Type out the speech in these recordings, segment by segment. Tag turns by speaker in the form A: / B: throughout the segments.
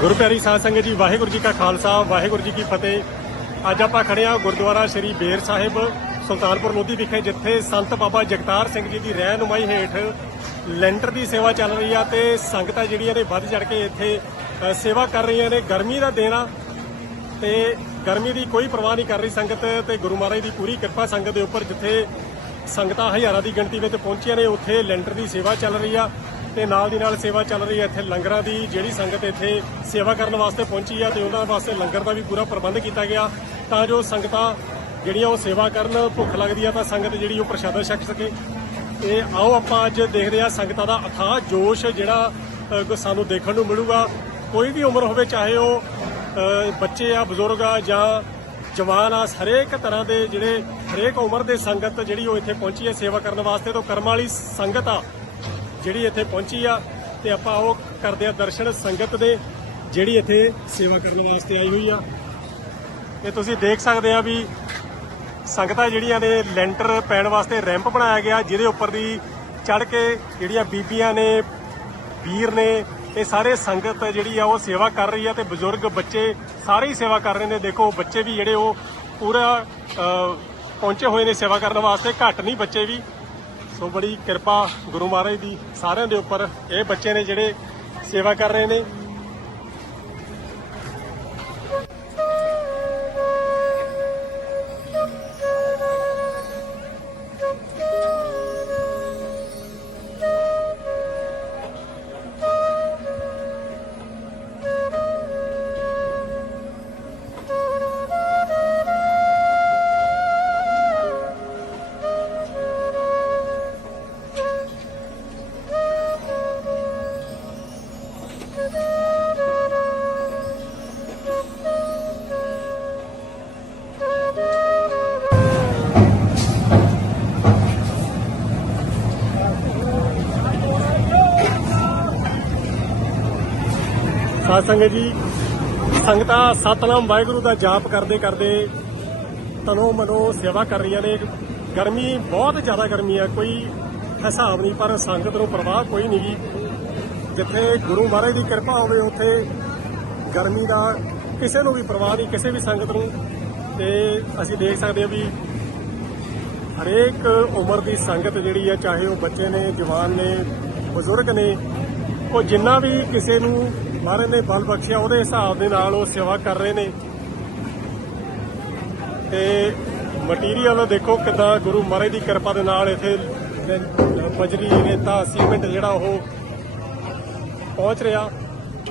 A: ਗੁਰੂ ਪਿਆਰੀ ਸਾਧ ਸੰਗਤ ਜੀ, ਵਾਹਿਗੁਰੂ ਜੀ ਕਾ ਖਾਲਸਾ, ਵਾਹਿਗੁਰੂ ਜੀ ਕੀ ਫਤਿਹ। ਅੱਜ ਆਪਾਂ ਖੜੇ ਹਾਂ ਗੁਰਦੁਆਰਾ ਸ੍ਰੀ ਬੇਰ ਸਾਹਿਬ, ਸੁਲਤਾਨਪੁਰ ਲੋਧੀ ਵਿਖੇ, ਜਿੱਥੇ ਸੰਤ ਬਾਬਾ ਜਗਤਾਰ ਸਿੰਘ ਜੀ ਦੀ ਰਹਿਨੁਮਾਈ ਹੇਠ ਲੈਂਟਰ ਦੀ ਸੇਵਾ ਚੱਲ ਰਹੀ ਆ ਤੇ ਸੰਗਤਾਂ ਜਿਹੜੀਆਂ ਨੇ ਵੱਧ ਚੜ ਕੇ ਇੱਥੇ ਸੇਵਾ ਕਰ ਰਹੀਆਂ ਨੇ। ਗਰਮੀ ਦਾ ਦਿਨ ਆ ਤੇ ਗਰਮੀ ਦੀ ਕੋਈ ਪਰਵਾਹ ਨਹੀਂ ਕਰ ਰਹੀ ਸੰਗਤ ਤੇ ਗੁਰੂ ਮਹਾਰਾਜ ਦੀ ਪੂਰੀ ਕਿਰਪਾ ਸੰਗਤ ਦੇ ਉੱਪਰ, ਜਿੱਥੇ ਸੰਗਤਾਂ ਹਜ਼ਾਰਾਂ ਦੀ ਗਿਣਤੀ ਵਿੱਚ ਪਹੁੰਚੀਆਂ ਨੇ, ਉੱਥੇ ਲੈਂਟਰ ਦੀ ਸੇਵਾ ਚੱਲ ਰਹੀ ਆ। ਤੇ ਨਾਲ ਦੀ ਨਾਲ ਸੇਵਾ ਚੱਲ ਰਹੀ ਹੈ ਇੱਥੇ ਲੰਗਰਾਂ ਦੀ, ਜਿਹੜੀ ਸੰਗਤ ਇੱਥੇ ਸੇਵਾ ਕਰਨ ਵਾਸਤੇ ਪਹੁੰਚੀ ਆ ਤੇ ਉਹਨਾਂ ਵਾਸਤੇ ਲੰਗਰ ਦਾ ਵੀ ਪੂਰਾ ਪ੍ਰਬੰਧ ਕੀਤਾ ਗਿਆ। ਤਾਂ ਜੋ ਸੰਗਤਾਂ ਜਿਹੜੀਆਂ ਉਹ ਸੇਵਾ ਕਰਨ, ਭੁੱਖ ਲੱਗਦੀ ਆ ਤਾਂ ਸੰਗਤ ਜਿਹੜੀ ਉਹ ਪ੍ਰਸ਼ਾਦਾ ਛਕ ਸਕੇ। ਤੇ ਆਓ ਆਪਾਂ ਅੱਜ ਦੇਖਦੇ ਆ ਸੰਗਤਾਂ ਦਾ ਅਥਾਹ ਜੋਸ਼ ਜਿਹੜਾ ਸਾਨੂੰ ਦੇਖਣ ਨੂੰ ਮਿਲੂਗਾ। ਕੋਈ ਵੀ ਉਮਰ ਹੋਵੇ, ਚਾਹੇ ਉਹ ਬੱਚੇ ਆ, ਬਜ਼ੁਰਗ ਆ ਜਾਂ ਜਵਾਨ ਆ, ਹਰੇਕ ਤਰ੍ਹਾਂ ਦੇ ਜਿਹੜੇ ਹਰੇਕ ਉਮਰ ਦੇ ਸੰਗਤ ਜਿਹੜੀ ਉਹ ਇੱਥੇ ਪਹੁੰਚੀ ਹੈ ਸੇਵਾ ਕਰਨ ਵਾਸਤੇ, ਤੋਂ ਕਰਮ ਵਾਲੀ ਸੰਗਤ ਆ। ਜਿਹੜੀ ਇੱਥੇ ਪਹੁੰਚੀ ਆ ਤੇ ਆਪਾਂ ਉਹ ਕਰਦੇ ਆ ਦਰਸ਼ਨ ਸੰਗਤ ਦੇ, ਜਿਹੜੀ ਇੱਥੇ ਸੇਵਾ ਕਰਨ ਵਾਸਤੇ ਆਈ ਹੋਈ ਆ। ਤੇ ਤੁਸੀਂ ਦੇਖ ਸਕਦੇ ਆ ਵੀ ਸੰਗਤਾਂ ਜਿਹੜੀਆਂ ਨੇ ਲੈਂਟਰ ਪੈਣ ਵਾਸਤੇ ਰੈਂਪ ਬਣਾਇਆ ਗਿਆ, ਜਿਹਦੇ ਉੱਪਰ ਦੀ ਚੜ ਕੇ ਜਿਹੜੀਆਂ ਬੀਬੀਆਂ ਨੇ, ਵੀਰ ਨੇ, ਇਹ ਸਾਰੇ ਸੰਗਤ ਜਿਹੜੀ ਆ ਉਹ ਸੇਵਾ ਕਰ ਰਹੀ ਆ ਤੇ ਬਜ਼ੁਰਗ ਬੱਚੇ ਸਾਰੇ ਹੀ ਸੇਵਾ ਕਰ ਰਹੇ ਨੇ। ਦੇਖੋ, ਬੱਚੇ ਵੀ ਜਿਹੜੇ ਉਹ ਪੂਰਾ ਪਹੁੰਚੇ ਹੋਏ ਨੇ ਸੇਵਾ ਕਰਨ ਵਾਸਤੇ, ਘੱਟ ਨਹੀਂ ਬੱਚੇ ਵੀ। ਸੋ ਬੜੀ ਕਿਰਪਾ ਗੁਰੂ ਮਹਾਰਾਜ ਦੀ ਸਾਰਿਆਂ ਦੇ ਉੱਪਰ। ਇਹ ਬੱਚੇ ਨੇ ਜਿਹੜੇ ਸੇਵਾ ਕਰ ਰਹੇ ਨੇ। ਸੰਗਤ ਜੀ, ਸੰਗਤਾਂ ਸਤਨਾਮ ਵਾਹਿਗੁਰੂ ਦਾ ਜਾਪ ਕਰਦੇ ਕਰਦੇ ਤਨੋ ਮਨੋ ਸੇਵਾ ਕਰ ਰਹੀਆਂ ਨੇ। ਗਰਮੀ ਬਹੁਤ ਜ਼ਿਆਦਾ ਗਰਮੀ ਆ, ਕੋਈ ਹਿਸਾਬ ਨਹੀਂ, ਪਰ ਸੰਗਤ ਨੂੰ ਪ੍ਰਵਾਹ ਕੋਈ ਨਹੀਂ ਗੀ ਜਿੱਥੇ ਗੁਰੂ ਮਹਾਰਾਜ ਦੀ ਕਿਰਪਾ ਹੋਵੇ, ਉੱਥੇ ਗਰਮੀ ਦਾ ਕਿਸੇ ਨੂੰ ਵੀ ਪ੍ਰਵਾਹ ਨਹੀਂ, ਕਿਸੇ ਵੀ ਸੰਗਤ ਨੂੰ। ਤੇ ਅਸੀਂ ਦੇਖ ਸਕਦੇ ਹਾਂ ਵੀ ਹਰੇਕ ਉਮਰ ਦੀ ਸੰਗਤ ਜਿਹੜੀ ਹੈ ਚਾਹੇ ਉਹ ਬੱਚੇ ਨੇ, ਜਵਾਨ ਨੇ, ਬਜ਼ੁਰਗ ਨੇ, ਉਹ ਜਿੰਨਾ ਵੀ ਕਿਸੇ ਨੂੰ ਮਹਾਰਾਜ ਨੇ ਬਲ ਬਖਸ਼ਿਆ, ਉਹਦੇ ਹਿਸਾਬ ਦੇ ਨਾਲ ਉਹ ਸੇਵਾ ਕਰ ਰਹੇ ਨੇ। ਤੇ ਮਟੀਰੀਅਲ ਦੇਖੋ ਕਿਦਾਂ ਗੁਰੂ ਮਹਾਰਾਜ ਦੀ ਕਿਰਪਾ ਦੇ ਨਾਲ ਇੱਥੇ ਬਜਰੀ ਰੇਤਾ, ਸੀਮੈਂਟ ਜਿਹੜਾ ਉਹ ਪਹੁੰਚ ਰਿਹਾ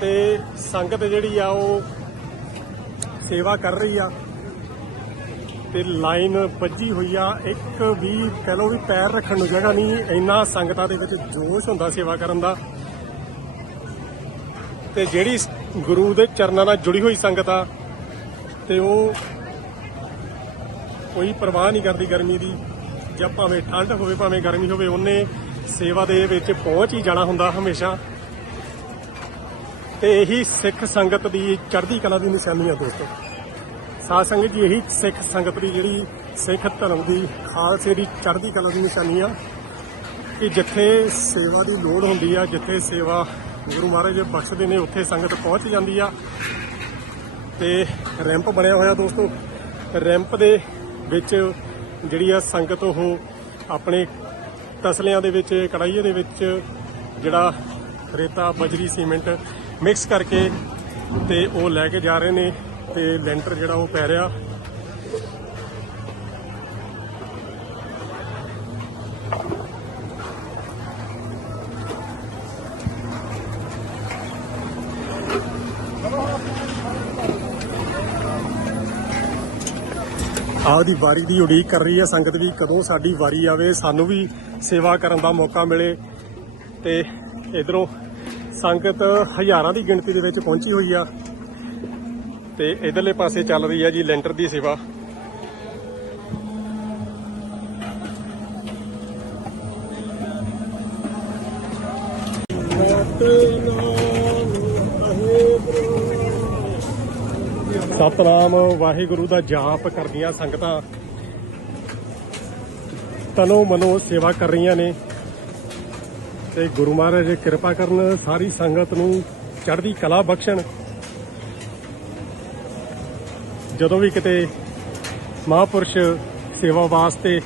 A: ਤੇ ਸੰਗਤ ਜਿਹੜੀ ਆ ਉਹ ਸੇਵਾ ਕਰ ਰਹੀ ਆ। ਤੇ ਲਾਈਨ ਵੱਜੀ ਹੋਈ ਆ, ਇੱਕ ਵੀ ਕਹਿ ਲਓ ਵੀ ਪੈਰ ਰੱਖਣ ਨੂੰ ਜਗ੍ਹਾ ਨਹੀਂ, ਇੰਨਾ ਸੰਗਤਾਂ ਦੇ ਵਿੱਚ ਜੋਸ਼ ਹੁੰਦਾ ਸੇਵਾ ਕਰਨ ਦਾ। ਤੇ ਜਿਹੜੀ ਗੁਰੂ ਦੇ ਚਰਨਾਂ ਨਾਲ ਜੁੜੀ ਹੋਈ ਸੰਗਤ ਆ, ਤੇ ਉਹ ਕੋਈ ਪਰਵਾਹ ਨਹੀਂ ਕਰਦੀ ਗਰਮੀ ਦੀ, ਜਾਂ ਭਾਵੇਂ ਠੰਡ ਹੋਵੇ, ਭਾਵੇਂ ਗਰਮੀ ਹੋਵੇ, ਉਹਨੇ ਸੇਵਾ ਦੇ ਵਿੱਚ ਪਹੁੰਚ ਹੀ ਜਾਣਾ ਹੁੰਦਾ ਹਮੇਸ਼ਾ। ਤੇ ਇਹੀ ਸਿੱਖ ਸੰਗਤ ਦੀ ਚੜ੍ਹਦੀ ਕਲਾ ਦੀ ਨਿਸ਼ਾਨੀ ਆ ਦੋਸਤੋ। ਸਾਧ ਸੰਗਤ ਜੀ, ਇਹੀ ਸਿੱਖ ਸੰਗਤ ਦੀ ਜਿਹੜੀ ਸਿੱਖ ਧਰਮ ਦੀ ਖਾਲਸੇ ਦੀ ਚੜ੍ਹਦੀ ਕਲਾ ਦੀ ਨਿਸ਼ਾਨੀ ਆ, ਕਿ ਜਿੱਥੇ ਸੇਵਾ ਦੀ ਲੋੜ ਹੁੰਦੀ ਆ, ਜਿੱਥੇ ਸੇਵਾ ਗੁਰੂ ਮਹਾਰਾਜ ਬਖਸ਼ਦੇ ਨੇ, ਉੱਥੇ ਸੰਗਤ ਪਹੁੰਚ ਜਾਂਦੀ ਆ। ਤੇ ਰੈਂਪ ਬਣਿਆ ਹੋਇਆ ਦੋਸਤੋ। ਰੈਂਪ ਦੇ ਵਿੱਚ ਜਿਹੜੀ ਆ ਸੰਗਤ, ਉਹ ਆਪਣੇ ਤਸਲਿਆਂ ਦੇ ਵਿੱਚ ਕੜਾਈਏ ਦੇ ਵਿੱਚ ਜਿਹੜਾ ਰੇਤਾ, ਬਜਰੀ, ਸੀਮੈਂਟ ਮਿਕਸ ਕਰਕੇ ਤੇ ਉਹ ਲੈ ਕੇ ਜਾ ਰਹੇ ਨੇ ਤੇ ਲੈਂਟਰ ਜਿਹੜਾ ਉਹ ਪੈ ਰਿਹਾ। ਆਪਦੀ ਵਾਰੀ ਦੀ ਉਡੀਕ ਕਰ ਰਹੀ ਹੈ, ਸੰਗਤ ਵੀ ਕਦੋਂ ਸਾਡੀ ਵਾਰੀ ਆਵੇ, ਸਾਨੂੰ ਵੀ ਸੇਵਾ ਕਰਨ ਦਾ ਮੌਕਾ ਮਿਲੇ। ਤੇ ਇਧਰੋਂ ਸੰਗਤ ਹਜ਼ਾਰਾਂ ਦੀ ਗਿਣਤੀ ਦੇ ਵਿੱਚ ਪਹੁੰਚੀ ਹੋਈ ਆ। ਤੇ ਇਧਰਲੇ ਪਾਸੇ ਚੱਲ ਰਹੀ ਆ ਜੀ ਲੈਂਟਰ ਦੀ ਸੇਵਾ। ਸਤਨਾਮ, ਵਾਹਿਗੁਰੂ ਦਾ ਜਾਪ ਕਰਦੀਆਂ ਸੰਗਤਾਂ। ਤਨੋ ਮਨੋ ਸੇਵਾ ਕਰ ਰਹੀਆਂ ਨੇ। ਤੇ ਗੁਰੂ ਮਹਾਰਾਜ, ਕਿਰਪਾ ਕਰਨ ਸਾਰੀ ਸੰਗਤ ਨੂੰ ਚੜ੍ਹਦੀ ਕਲਾ ਬਖਸ਼ਣ। ਜਦੋਂ ਵੀ ਕਿਤੇ ਮਹਾਪੁਰਸ਼ ਸੇਵਾ ਵਾਸਤੇ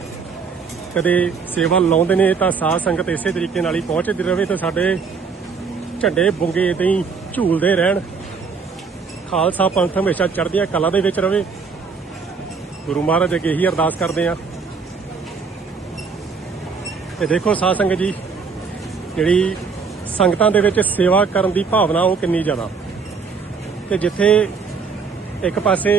A: ਕਦੇ ਸੇਵਾ ਲਾਉਂਦੇ ਨੇ, ਤਾਂ ਸਾਧ ਸੰਗਤ ਇਸੇ ਤਰੀਕੇ ਨਾਲ ਹੀ ਪਹੁੰਚਦੀ ਰਹੇ ਤੇ ਸਾਡੇ ਝੰਡੇ ਬੁੰਗੇ ਏਦਾਂ ਹੀ ਝੂਲਦੇ ਰਹਿਣ। ਖਾਲਸਾ ਪੰਥ ਹਮੇਸ਼ਾ ਚੜ੍ਹਦੀਆਂ ਕਲਾ ਦੇ ਵਿੱਚ ਰਵੇ। ਗੁਰੂ ਮਹਾਰਾਜ ਅੱਗੇ ਹੀ ਅਰਦਾਸ ਕਰਦੇ ਆ ਤੇ ਦੇਖੋ ਸਾਧ ਸੰਗਤ ਜੀ, ਜਿਹੜੀ ਸੰਗਤਾਂ ਦੇ ਵਿੱਚ ਸੇਵਾ ਕਰਨ ਦੀ ਭਾਵਨਾ ਉਹ ਕਿੰਨੀ ਜ਼ਿਆਦਾ। ਤੇ ਜਿੱਥੇ ਇੱਕ ਪਾਸੇ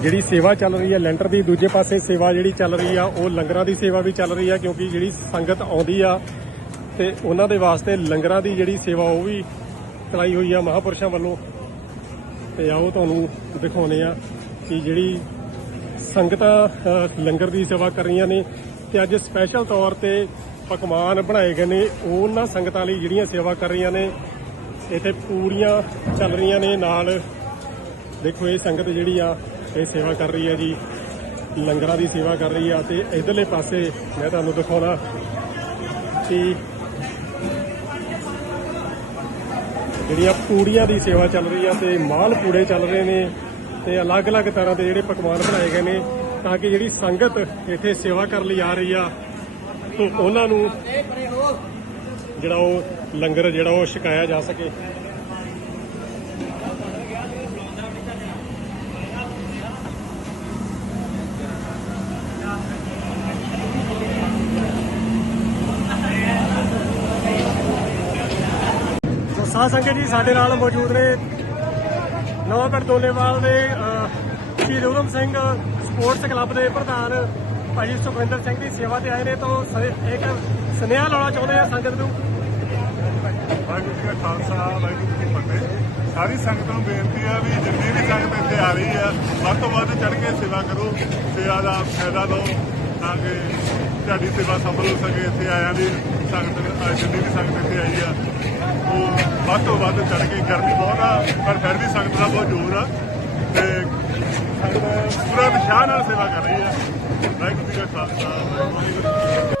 A: ਜਿਹੜੀ ਸੇਵਾ ਚੱਲ ਰਹੀ ਹੈ, ਲੈਂਟਰ ਦੀ, ਦੂਜੇ ਪਾਸੇ ਸੇਵਾ ਜਿਹੜੀ ਚੱਲ ਰਹੀ ਆ, ਉਹ ਲੰਗਰਾਂ ਦੀ ਸੇਵਾ ਵੀ ਚੱਲ ਰਹੀ ਆ, ਕਿਉਂਕਿ ਜਿਹੜੀ ਸੰਗਤ ਆਉਂਦੀ ਆ, ਤੇ ਉਹਨਾਂ ਦੇ ਵਾਸਤੇ ਲੰਗਰਾਂ ਦੀ ਜਿਹੜੀ ਸੇਵਾ ਉਹ ਵੀ ਚਲਾਈ ਹੋਈ ਆ ਮਹਾਪੁਰਸ਼ਾਂ ਵੱਲੋਂ। ਤੇ ਆਓ ਤੁਹਾਨੂੰ ਦਿਖਾਉਨੇ ਆ ਕਿ ਜਿਹੜੀ ਸੰਗਤਾਂ ਲੰਗਰ ਦੀ ਸੇਵਾ ਕਰ ਰਹੀਆਂ ਨੇ ਤੇ ਅੱਜ ਸਪੈਸ਼ਲ ਤੌਰ ਤੇ ਪਕਵਾਨ ਬਣਾਏ ਗਏ ਨੇ। ਉਹਨਾਂ ਸੰਗਤਾਂ ਲਈ ਜਿਹੜੀਆਂ ਸੇਵਾ ਕਰ ਰਹੀਆਂ ਨੇ, ਇੱਥੇ ਪੂਰੀਆਂ ਚੱਲ ਰਹੀਆਂ ਨੇ ਨਾਲ। ਦੇਖੋ ਇਹ ਸੰਗਤ ਜਿਹੜੀ ਆ, ਇਹ ਸੇਵਾ ਕਰ ਰਹੀ ਆ ਜੀ। ਲੰਗਰਾਂ ਦੀ ਸੇਵਾ ਕਰ ਰਹੀ ਆ ਤੇ ਇਧਰਲੇ ਪਾਸੇ ਮੈਂ ਤੁਹਾਨੂੰ ਦਿਖਾਉਣਾ ਕਿ ਜਿਹੜੀਆਂ ਪੂੜੀਆਂ ਦੀ ਸੇਵਾ ਚੱਲ ਰਹੀ ਆ ਤੇ ਮਾਲ ਪੂੜੇ ਚੱਲ ਰਹੇ ਨੇ ਤੇ ਅਲੱਗ-ਅਲੱਗ ਤਰ੍ਹਾਂ ਦੇ ਜਿਹੜੇ ਪਕਵਾਨ ਬਣਾਏ ਗਏ ਨੇ ਤਾਂ ਕਿ ਜਿਹੜੀ ਸੰਗਤ ਇੱਥੇ ਸੇਵਾ ਕਰਨ ਲਈ ਆ ਰਹੀ ਆ, ਤੇ ਉਹਨਾਂ ਨੂੰ ਜਿਹੜਾ ਉਹ ਲੰਗਰ, ਜਿਹੜਾ ਉਹ ਛਕਾਇਆ ਜਾ ਸਕੇ। ਸੋ ਸੰਗਤ ਜੀ ਸਾਡੇ ਨਾਲ ਮੌਜੂਦ ਨੇ ਨਵਾਂ ਦੋਲੇਵਾਲ ਦੇ ਅਹ, ਸ਼ਹੀਦ ਉਦਮ ਸਿੰਘ ਸਪੋਰਟਸ ਕਲੱਬ ਦੇ ਪ੍ਰਧਾਨ ਭਾਈ ਸੁਖਵਿੰਦਰ ਸਿੰਘ ਦੀ ਸੇਵਾ ਤੇ ਆਏ ਨੇ ਤਾਂ ਇੱਕ ਸੁਨੇਹਾ ਲਾਉਣਾ ਚਾਹੁੰਦੇ ਆ ਸੰਗਤ ਨੂੰ।
B: ਵਾਹਿਗੁਰੂ ਜੀ ਕਾ ਖਾਲਸਾ ਵਾਹਿਗੁਰੂ ਜੀ ਕੀ ਫਤਿਹ। ਸਾਰੀ ਸੰਗਤ ਨੂੰ ਬੇਨਤੀ ਆ ਵੀ ਜਿੰਨੀ ਵੀ ਸੰਗਤ ਇੱਥੇ ਆ ਰਹੀ ਆ ਵੱਧ ਤੋਂ ਵੱਧ ਚੜ ਕੇ ਸੇਵਾ ਕਰੋ ਸੇਵਾ ਦਾ ਫਾਇਦਾ ਲਓ ਤਾਂ ਕਿ ਤੁਹਾਡੀ ਸੇਵਾ ਸਫਲ ਹੋ ਸਕੇ। ਇੱਥੇ ਆਇਆ ਦੀ ਸੰਗਤ ਅੱਜ ਜਿੰਨੀ ਵੀ ਸੰਗਤ ਇੱਥੇ ਆਈ ਆ ਵੱਧ ਤੋਂ ਵੱਧ ਚੜ ਕੇ ਗਰਮੀ ਬਹੁਤ ਆ, ਪਰ ਫਿਰ ਵੀ ਸੰਗਤ ਦਾ ਬਹੁਤ ਜ਼ੋਰ ਆ। ਤੇ ਪੂਰਾ ਵਿਸ਼ਾਹ ਨਾਲ ਸੇਵਾ ਕਰ ਰਹੀ ਆ। ਵਾਹਿਗੁਰੂ ਜੀ ਕਾ ਖਾਲਸਾ, ਵਾਹਿਗੁਰੂ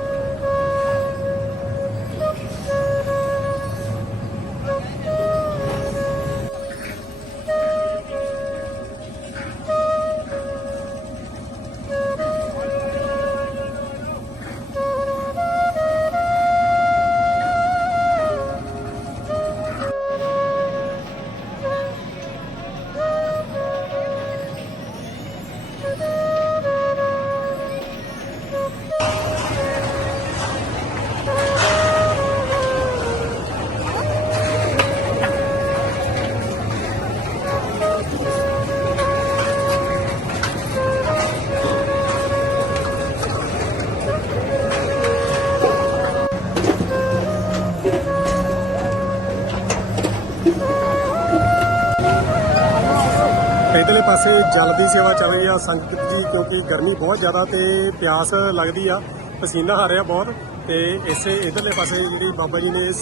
A: ਪਾਸੇ ਜਲ ਦੀ ਸੇਵਾ ਚੱਲ ਰਹੀ ਆ, ਸੰਗਤ ਜੀ, ਕਿਉਂਕਿ ਗਰਮੀ ਬਹੁਤ ਜ਼ਿਆਦਾ ਤੇ ਪਿਆਸ ਲੱਗਦੀ ਆ, ਪਸੀਨਾ ਆ ਰਿਹਾ ਬਹੁਤ ਤੇ ਇਸੇ ਇਧਰਲੇ ਪਾਸੇ ਜਿਹੜੀ ਬਾਬਾ ਜੀ ਨੇ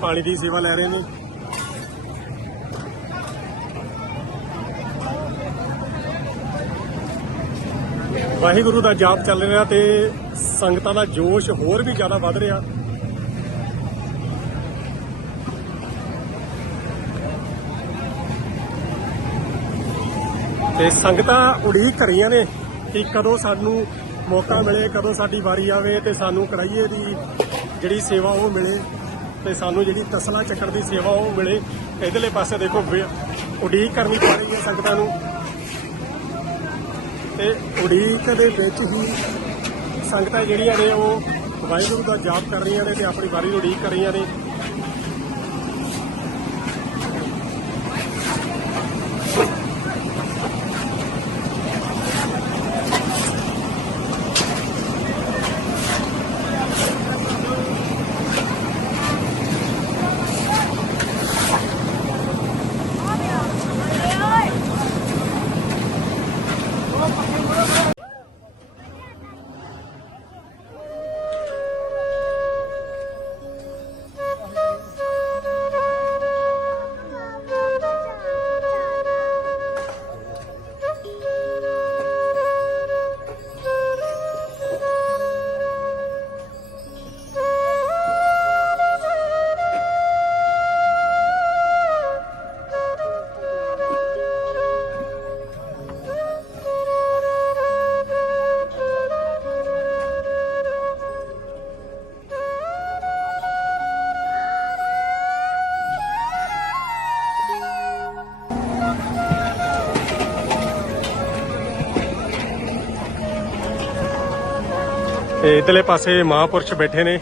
A: ਪਾਣੀ ਦੀ ਸੇਵਾ ਲੈ ਰਹੇ ਨੇ। ਵਾਹਿਗੁਰੂ ਦਾ ਜਾਪ ਚੱਲ ਰਿਹਾ ਤੇ ਸੰਗਤਾਂ ਦਾ ਜੋਸ਼ ਹੋਰ ਵੀ ਜ਼ਿਆਦਾ ਵੱਧ ਰਿਹਾ। ਤੇ ਸੰਗਤਾਂ ਉਡੀਕ ਕਰੀਆਂ ਨੇ ਕਿ ਕਦੋਂ ਸਾਨੂੰ ਮੌਕਾ ਮਿਲੇ, ਕਦੋਂ ਸਾਡੀ ਵਾਰੀ ਆਵੇ ਤੇ ਸਾਨੂੰ ਕੜਾਈਏ ਦੀ ਜਿਹੜੀ ਸੇਵਾ ਉਹ ਮਿਲੇ ਤੇ ਸਾਨੂੰ ਜਿਹੜੀ ਤਸਲਾ ਚੱਕਰ ਦੀ ਸੇਵਾ ਉਹ ਮਿਲੇ। ਇਧਰਲੇ ਪਾਸੇ ਦੇਖੋ, ਵੇ- ਉਡੀਕ ਕਰਨੀ ਪੈ ਰਹੀ ਹੈ ਸੰਗਤਾਂ ਨੂੰ। ਤੇ ਉਡੀਕ ਦੇ ਵਿੱਚ ਹੀ ਸੰਗਤਾਂ ਜਿਹੜੀਆਂ ਨੇ ਉਹ ਵਾਹਿਗੁਰੂ ਦਾ ਜਾਪ ਕਰ ਰਹੀਆਂ ਨੇ ਤੇ ਆਪਣੀ ਵਾਰੀ ਉਡੀਕ ਕਰ ਰਹੀਆਂ ਨੇ। ਤੇ ਇਧਰਲੇ ਪਾਸੇ ਮਹਾਂਪੁਰਸ਼ ਬੈਠੇ ਨੇ।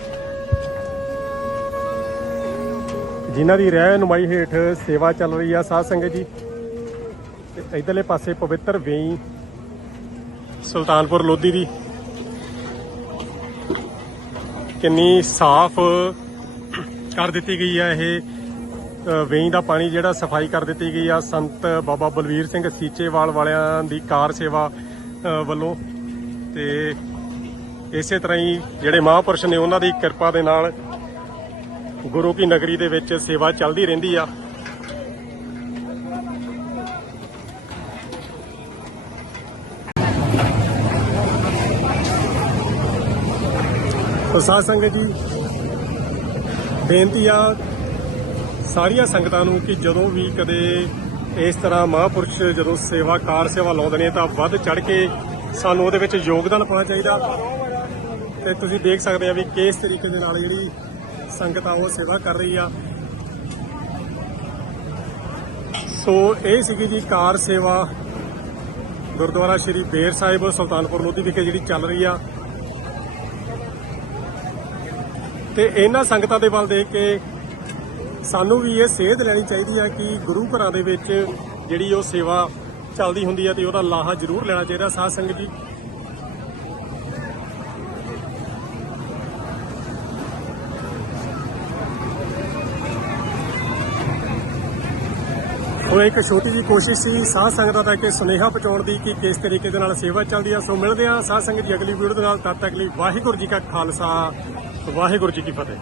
A: ਜਿਨ੍ਹਾਂ ਦੀ ਰਹਿਨੁਮਾਈ ਹੇਠ ਸੇਵਾ ਚੱਲ ਰਹੀ ਆ, ਸਾਧ ਸੰਗਤ ਜੀ। ਤੇ ਇਧਰਲੇ ਪਾਸੇ ਪਵਿੱਤਰ ਵੇਈ ਸੁਲਤਾਨਪੁਰ ਲੋਧੀ ਦੀ। ਕਿੰਨੀ ਸਾਫ਼ ਕਰ ਦਿੱਤੀ ਗਈ ਆ ਇਹ ਵੇਈ ਦਾ ਪਾਣੀ ਜਿਹੜਾ ਸਫ਼ਾਈ ਕਰ ਦਿੱਤੀ ਗਈ ਆ। ਸੰਤ ਬਾਬਾ ਬਲਵੀਰ ਸਿੰਘ ਸੀਚੇਵਾਲ ਵਾਲਿਆਂ ਦੀ ਕਾਰ ਸੇਵਾ ਵੱਲੋਂ। ਤੇ ਇਸੇ ਤਰ੍ਹਾਂ ਹੀ ਜਿਹੜੇ ਮਹਾਂਪੁਰਸ਼ ਨੇ ਉਹਨਾਂ ਦੀ ਕਿਰਪਾ ਦੇ ਨਾਲ ਗੁਰੂ ਕੀ ਨਗਰੀ ਦੇ ਵਿੱਚ ਸੇਵਾ ਚੱਲਦੀ ਰਹਿੰਦੀ ਆ। ਸਾਧ ਸੰਗਤ ਜੀ, ਬੇਨਤੀ ਆ ਸਾਰੀਆਂ ਸੰਗਤਾਂ ਨੂੰ ਕਿ ਜਦੋਂ ਵੀ ਕਦੇ ਇਸ ਤਰ੍ਹਾਂ ਮਹਾਂਪੁਰਸ਼ ਜਦੋਂ ਸੇਵਾ ਕਾਰ ਸੇਵਾ ਲਾਉਂਦੇ ਨੇ ਤਾਂ ਵੱਧ ਚੜ ਕੇ ਸਾਨੂੰ ਉਹਦੇ ਵਿੱਚ ਯੋਗਦਾਨ ਪਾਉਣਾ ਚਾਹੀਦਾ। ਤੇ ਤੁਸੀਂ ਦੇਖ ਸਕਦੇ ਆ ਵੀ ਕਿਸ ਤਰੀਕੇ ਦੇ ਨਾਲ ਜਿਹੜੀ ਸੰਗਤ ਆ, ਉਹ ਸੇਵਾ ਕਰ ਰਹੀ ਆ। ਸੋ ਇਹ ਸੀਗੀ ਜੀ ਕਾਰ ਸੇਵਾ ਗੁਰਦੁਆਰਾ ਸ਼੍ਰੀ ਬੇਰ ਸਾਹਿਬ, ਸੁਲਤਾਨਪੁਰ ਲੋਧੀ ਵਿਖੇ ਜਿਹੜੀ ਚੱਲ ਰਹੀ ਆ। ਤੇ ਇਹਨਾਂ ਸੰਗਤਾਂ ਦੇ ਵੱਲ ਦੇਖ ਕੇ ਸਾਨੂੰ ਵੀ ਇਹ ਸੇਧ ਲੈਣੀ ਚਾਹੀਦੀ ਆ ਕਿ ਗੁਰੂ ਘਰਾਂ ਦੇ ਵਿੱਚ ਜਿਹੜੀ ਉਹ ਸੇਵਾ ਚੱਲਦੀ ਹੁੰਦੀ ਆ ਤੇ ਉਹਦਾ ਲਾਹਾ ਜ਼ਰੂਰ ਲੈਣਾ ਚਾਹੀਦਾ। ਸਾਧ ਸੰਗਤ ਜੀ ਉਹ ਇੱਕ ਛੋਟੀ ਜੀ ਕੋਸ਼ਿਸ਼ ਸੀ ਸਾਧ ਸੰਗਤਾਂ ਤੱਕ ਇਹ ਸੁਨੇਹਾ ਪਹੁੰਚਾਉਣ ਦੀ ਕਿ ਕਿਸ ਤਰੀਕੇ ਦੇ ਨਾਲ ਸੇਵਾ ਚੱਲਦੀ ਆ। ਸੋ ਮਿਲਦੇ ਆ ਸਾਧ ਸੰਗਤ ਜੀ ਅਗਲੀ ਵੀਡੀਓ ਦੇ ਨਾਲ। ਤਦ ਤੱਕ ਲਈ ਵਾਹਿਗੁਰੂ ਜੀ ਕਾ ਖਾਲਸਾ। ਵਾਹਿਗੁਰੂ ਜੀ ਕੀ ਫਤਿਹ।